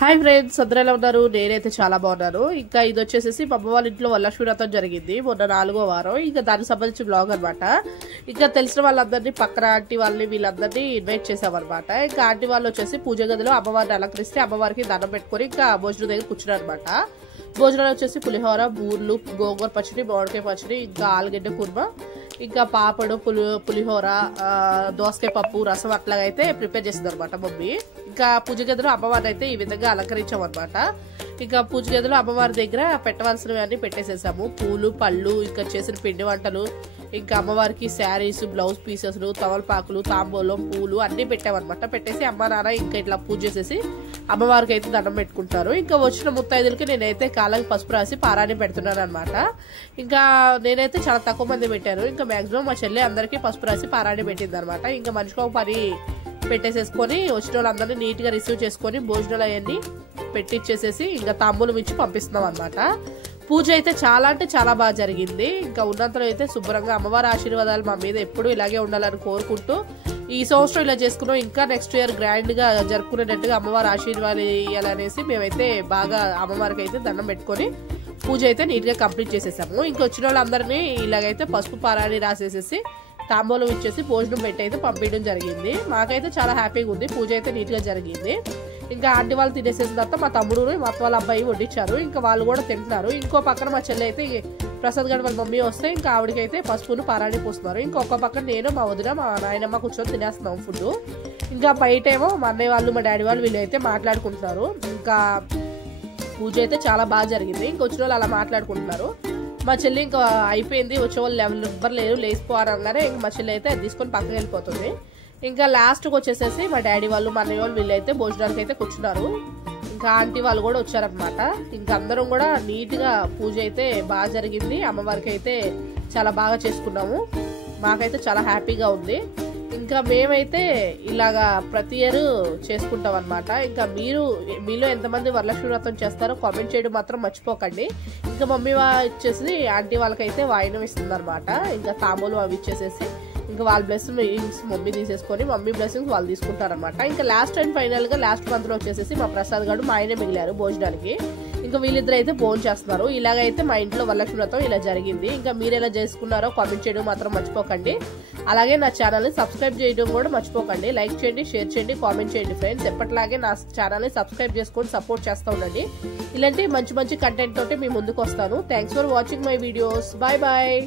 Hi friends, అందరూ ఎలా ఉన్నారు? నేనైతే చాలా బాగున్నాను. ఇంకా ఇది వచ్చేసి మా అమ్మ వాళ్ళ ఇంట్లో వరలక్ష్మి వ్రతం జరిగింది మొన్న 4వ వారం. ఇంకా దానికి సంబంధించి బ్లాగ్ అనమాట. ఇంకా తెలిసిన వాళ్ళందరినీ, పక్కన ఆంటీ వాళ్ళని, వీళ్ళందరినీ ఇన్వైట్ చేసామన్నమాట. ఇంకా ఆంటీ వాళ్ళు వచ్చేసి పూజ గదిలో అమ్మవారిని అలంకరిస్తే అమ్మవారికి దండం పెట్టుకుని ఇంకా భోజనం దగ్గర కూర్చున్నారు అనమాట. భోజనాలు వచ్చేసి పులిహోర, బూర్లు, గోంగూర పచ్చడి, మామిడికాయ పచ్చడి, ఇంకా ఆలుగడ్డ కుర్మ, ఇంకా పాపడు, పులిహోర, దోసకాయ పప్పు, రసం అట్లాగైతే ప్రిపేర్ చేసింది అనమాట మమ్మీ. ఇంకా పూజ గదిలో అమ్మవారిని అయితే ఈ విధంగా అలంకరించామన్నమాట. ఇంకా పూజ గదిలో అమ్మవారి దగ్గర పెట్టవలసినవన్నీ పెట్టేసేసాము. పూలు, పళ్ళు, ఇంకా చేసిన పిండి వంటలు, ఇంకా అమ్మవారికి శారీస్, బ్లౌజ్ పీసెస్, తవలపాకులు, తాంబూలం, పూలు అన్ని పెట్టామన్నమాట. పెట్టేసి అమ్మ నాన్న ఇంకా ఇట్లా పూజ చేసేసి అమ్మవారికి అయితే దండం పెట్టుకుంటారు. ఇంకా వచ్చిన ముత్తైదులకి నేనైతే కాళ్ళకి పసుపు రాసి పారాన్ని పెడుతున్నాను అనమాట. ఇంకా నేనైతే చాలా తక్కువ మంది పెట్టాను. ఇంకా మాక్సిమం మా చెల్లి అందరికీ పసుపు రాసి పారాన్ని పెట్టింది అనమాట. ఇంకా మనిషికి ఒక పని పెట్టేసేసుకొని వచ్చిన వాళ్ళందరినీ నీట్ గా రిసీవ్ చేసుకొని భోజనాలు అవన్నీ పెట్టిచ్చేసేసి ఇంకా తాంబూలం ఇచ్చి పంపిస్తున్నాం అనమాట. పూజ అయితే చాలా అంటే చాలా బాగా జరిగింది. ఇంకా ఉన్నంతలో అయితే శుభ్రంగా అమ్మవారి ఆశీర్వాదాలు మా మీద ఎప్పుడు ఇలాగే ఉండాలని కోరుకుంటూ ఈ సంవత్సరం ఇలా చేసుకున్నాం. ఇంకా నెక్స్ట్ ఇయర్ గ్రాండ్ గా జరుపుకునేటట్టుగా అమ్మవారి ఆశీర్వాదాలు ఇవ్వాలనేసి మేమైతే బాగా అమ్మవారికి అయితే దండం పెట్టుకొని పూజ అయితే నీట్ గా కంప్లీట్ చేసేసాము. ఇంకా వచ్చిన వాళ్ళందరినీ ఇలాగైతే పసుపు పారాన్ని రాసేసేసి తాంబూలం ఇచ్చేసి భోజనం పెట్టి అయితే పంపించడం జరిగింది. మాకైతే చాలా హ్యాపీగా ఉంది. పూజ అయితే నీట్ గా జరిగింది. ఇంకా ఆంటీ వాళ్ళు తినేసేసిన తర్వాత మా తమ్ముడు, మా అత్త వాళ్ళ అబ్బాయి వడ్డించారు. ఇంకా వాళ్ళు కూడా తింటున్నారు. ఇంకో పక్కన మా చెల్లి అయితే ప్రసాద్ గడ్ వాళ్ళ మమ్మీ వస్తే ఇంకా ఆవిడకైతే పసుపును పారాన్ని పూస్తున్నారు. ఇంకొక పక్కన నేను, మా వదిన, మా నాయనమ్మ కూర్చొని తినేస్తున్నాం ఫుడ్. ఇంకా బయట ఏమో మా అన్నయ్య వాళ్ళు, మా డాడీ వాళ్ళు వీళ్ళు అయితే మాట్లాడుకుంటున్నారు. ఇంకా పూజ అయితే చాలా బాగా జరిగింది. ఇంకా వచ్చిన వాళ్ళు అలా మాట్లాడుకుంటున్నారు. మా చెల్లి ఇంకా అయిపోయింది, వచ్చే వాళ్ళు ఎవ్వరు లేరు, లేచిపోవారనగానే ఇంకా మా చెల్లి అయితే అది తీసుకొని పక్కన వెళ్ళిపోతుంది. ఇంకా లాస్ట్కి వచ్చేసేసి మా డాడీ వాళ్ళు, మా అన్నయ్య వాళ్ళు వీళ్ళైతే భోజనానికి అయితే కూర్చున్నారు. ఇంకా ఆంటీ వాళ్ళు కూడా వచ్చారనమాట. ఇంకా అందరం కూడా నీట్ గా పూజ అయితే బాగా జరిగింది. అమ్మవారికి అయితే చాలా బాగా చేసుకున్నాము. మాకైతే చాలా హ్యాపీగా ఉంది. ఇంకా మేమైతే ఇలాగా ప్రతి ఇయర్ చేసుకుంటాం అనమాట. ఇంకా మీలో ఎంతమంది వరలక్ష్మి వ్రతం చేస్తారో కామెంట్ చేయడం మాత్రం మర్చిపోకండి. ఇంకా మమ్మీ వచ్చేసి ఆంటీ వాళ్ళకైతే వాయినం ఇస్తుంది అనమాట. ఇంకా తాంబూలు అవి ఇచ్చేసేసి ఇంకా వాళ్ళ బ్లెస్సింగ్స్ మమ్మీ తీసేసుకొని మమ్మీ బ్లెస్సింగ్స్ వాళ్ళు తీసుకుంటారనమాట. ఇంకా లాస్ట్ అండ్ ఫైనల్ గా లాస్ట్ మంత్ లో వచ్చేసేసి మా ప్రసాద్ గారు, మా ఆయనే మిగిలారు భోజనానికి. ఇంకా వీళ్ళిద్దరు అయితే భోజనం చేస్తున్నారు. ఇలాగైతే మా ఇంట్లో వరలక్ష్మి వ్రతం ఇలా జరిగింది. ఇంకా మీరు ఎలా చేసుకున్నారో కామెంట్ చేయడం మాత్రం మర్చిపోకండి. అలాగే నా ఛానల్ ని సబ్స్క్రైబ్ చేయడం కూడా మర్చిపోకండి. లైక్ చేయండి, షేర్ చేయండి, కామెంట్ చేయండి ఫ్రెండ్స్. ఎప్పటిలాగే నా ఛానల్ ని సబ్స్క్రైబ్ చేసుకొని సపోర్ట్ చేస్తూ ఉండండి. ఇలాంటి మంచి మంచి కంటెంట్ తోటి మీ ముందుకు వస్తాను. Thanks for watching my videos. Bye bye.